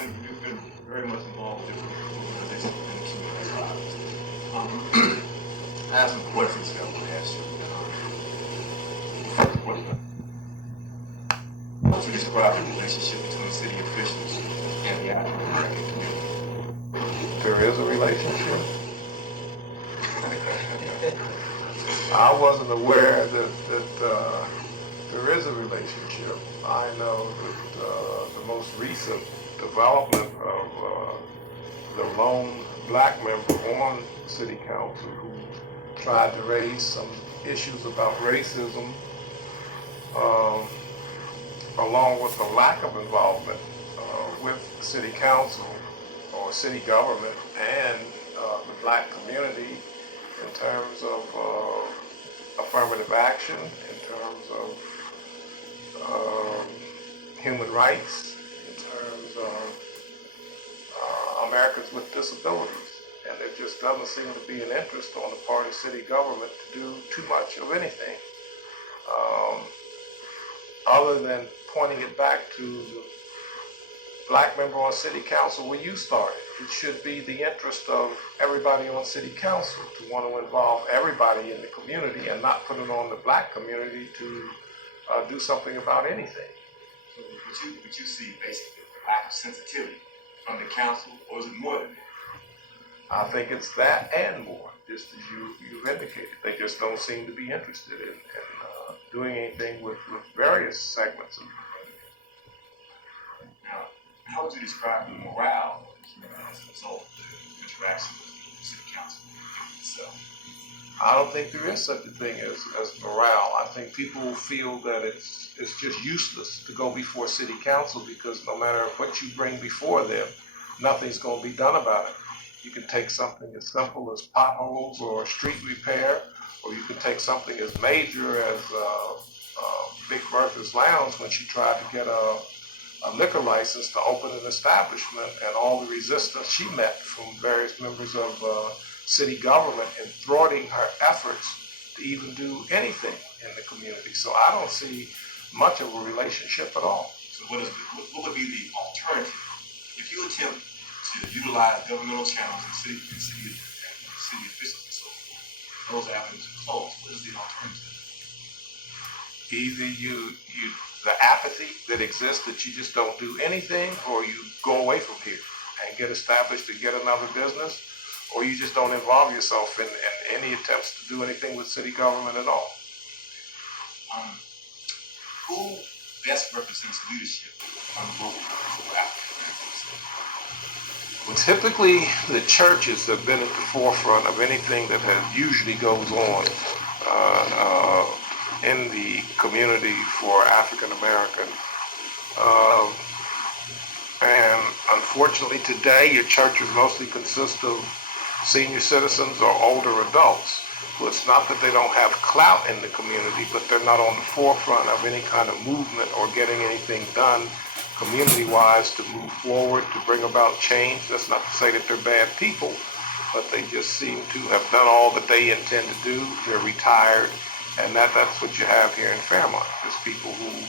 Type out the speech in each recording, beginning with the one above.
you've been very much involved with different organizations within the community. I have some questions that I want to ask you. First question. How would you describe the relationship between city officials and the African American community? There is a relationship. I wasn't aware that there is a relationship. I know that the most recent development of the lone black member on city council who tried to raise some issues about racism, along with the lack of involvement with city council or city government and the black community in terms of affirmative action, in terms of human rights, in terms of Americans with disabilities. And there just doesn't seem to be an interest on the part of city government to do too much of anything, other than pointing it back to the black member on city council where you started. It should be the interest of everybody on city council to want to involve everybody in the community and not put it on the black community to do something about anything. So would you see basically a lack of sensitivity from the council, or is it more than that? I think it's that and more, just as you've indicated. They just don't seem to be interested in doing anything with various segments of the community. Now, how would you describe the morale as a result of the interaction with the city council itself? I don't think there is such a thing as morale. I think people feel that it's just useless to go before city council because no matter what you bring before them, nothing's going to be done about it. You can take something as simple as potholes or street repair, or you can take something as major as Big Bertha's Lounge when she tried to get a liquor license to open an establishment, and all the resistance she met from various members of city government in thwarting her efforts to even do anything in the community. So I don't see much of a relationship at all. So what would be the alternative if you attempt to utilize governmental channels and city officials and so forth? Those avenues are closed. What is the alternative? Either the apathy that exists that you just don't do anything, or you go away from here and get established and get another business, or you just don't involve yourself in any attempts to do anything with city government at all. Who best represents leadership on local for African Americans? Well, typically the churches have been at the forefront of anything that usually goes on in the community for African American. And unfortunately today your churches mostly consist of senior citizens or older adults. Well, it's not that they don't have clout in the community, but they're not on the forefront of any kind of movement or getting anything done community-wise to move forward, to bring about change. That's not to say that they're bad people, but they just seem to have done all that they intend to do. They're retired, and that's what you have here in Fairmont. Just people who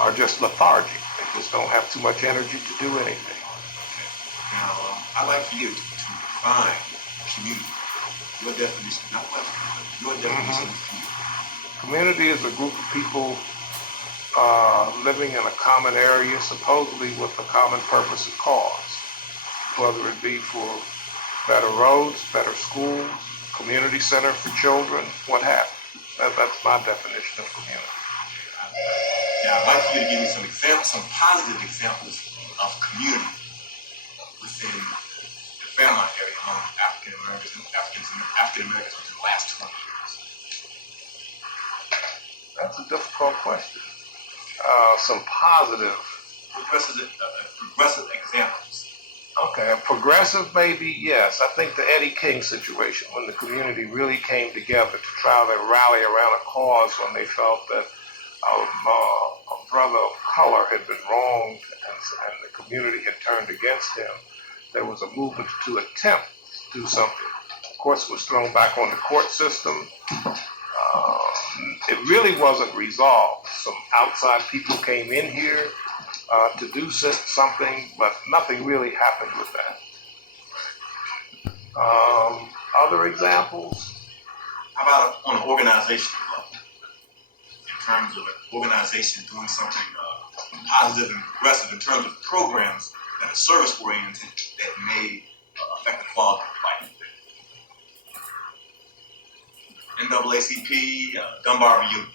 are just lethargic. They just don't have too much energy to do anything. Okay. Now, I'd like you to define community. Your definition, not what, your definition of community. Community is a group of people living in a common area, supposedly with a common purpose and cause, whether it be for better roads, better schools, community center for children, what have you. That's my definition of community. Now, I'd like for you to give me some examples, some positive examples of community within the Fairmont area among African Americans within the last 20 years. That's a difficult question. Some positive. Progressive examples. Okay, a progressive maybe, yes. I think the Eddie King situation, when the community really came together to try to rally around a cause when they felt that a brother of color had been wronged and the community had turned against him. There was a movement to attempt to do something. Of course, it was thrown back on the court system. It really wasn't resolved. Some outside people came in here to do something, but nothing really happened with that. Other examples? How about on an organizational level, in terms of an organization doing something positive and progressive in terms of programs that are service-oriented that may affect the quality of life? NAACP, Dunbar Reunion.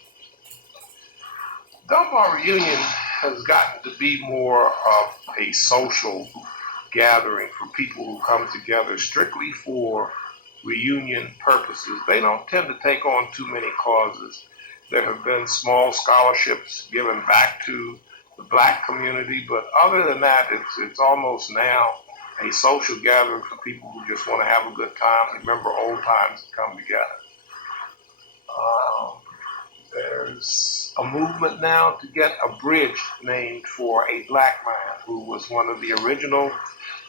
Dunbar Reunion has gotten to be more of a social gathering for people who come together strictly for reunion purposes. They don't tend to take on too many causes. There have been small scholarships given back to the black community, but other than that, it's almost now a social gathering for people who just want to have a good time, remember old times, and come together. There's a movement now to get a bridge named for a black man who was one of the original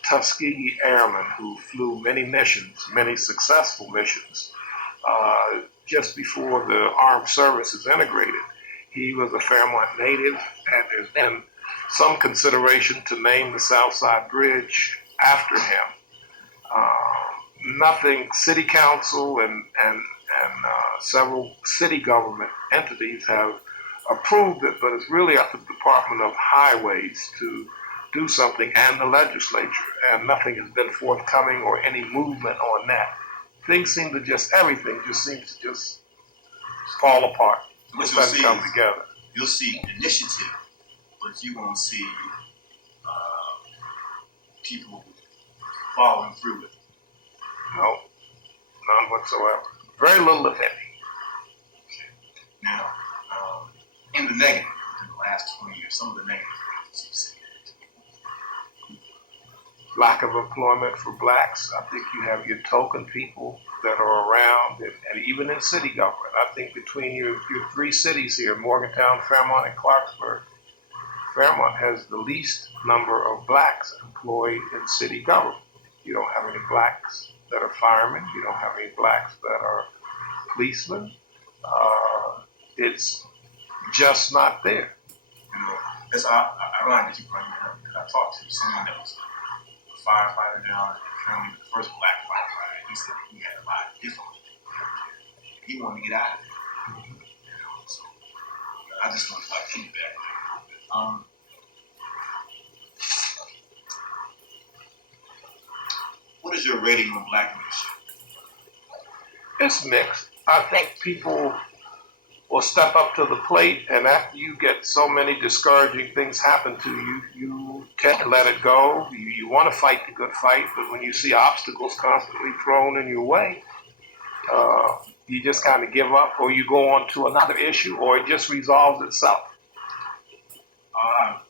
Tuskegee Airmen who flew many missions, many successful missions, just before the armed services integrated. He was a Fairmont native, and there's been some consideration to name the Southside Bridge after him. Nothing, city council and several city government entities have approved it, but it's really up to the Department of Highways to do something, and the legislature, and nothing has been forthcoming or any movement on that. Things seem to everything just seems to just fall apart. What It doesn't come together. You'll see initiative, but you won't see people following through with it. No, none whatsoever. Very little, if any. Now, in the negative, in the last 20 years, some of the negative things you've seen. Lack of employment for blacks. I think you have your token people that are around, and even in city government. I think between your three cities here, Morgantown, Fairmont, and Clarksburg, Fairmont has the least number of blacks employed in city government. You don't have any blacks that are firemen. You don't have any blacks that are policemen. It's just not there. You know, it's ironic that you bring that up, because I talked to someone that was a firefighter down in County, the first black firefighter, and he said he had a lot of difficulty. He wanted to get out of there. You know, so I just wanted to feedback. What is your rating on black leadership? It's mixed. I think people will step up to the plate, and after you get so many discouraging things happen to you, you tend to let it go. You want to fight the good fight, but when you see obstacles constantly thrown in your way, you just kind of give up, or you go on to another issue, or it just resolves itself. Our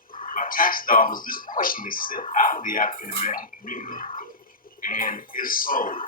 tax dollars disproportionately sit out of the African American community, and if so,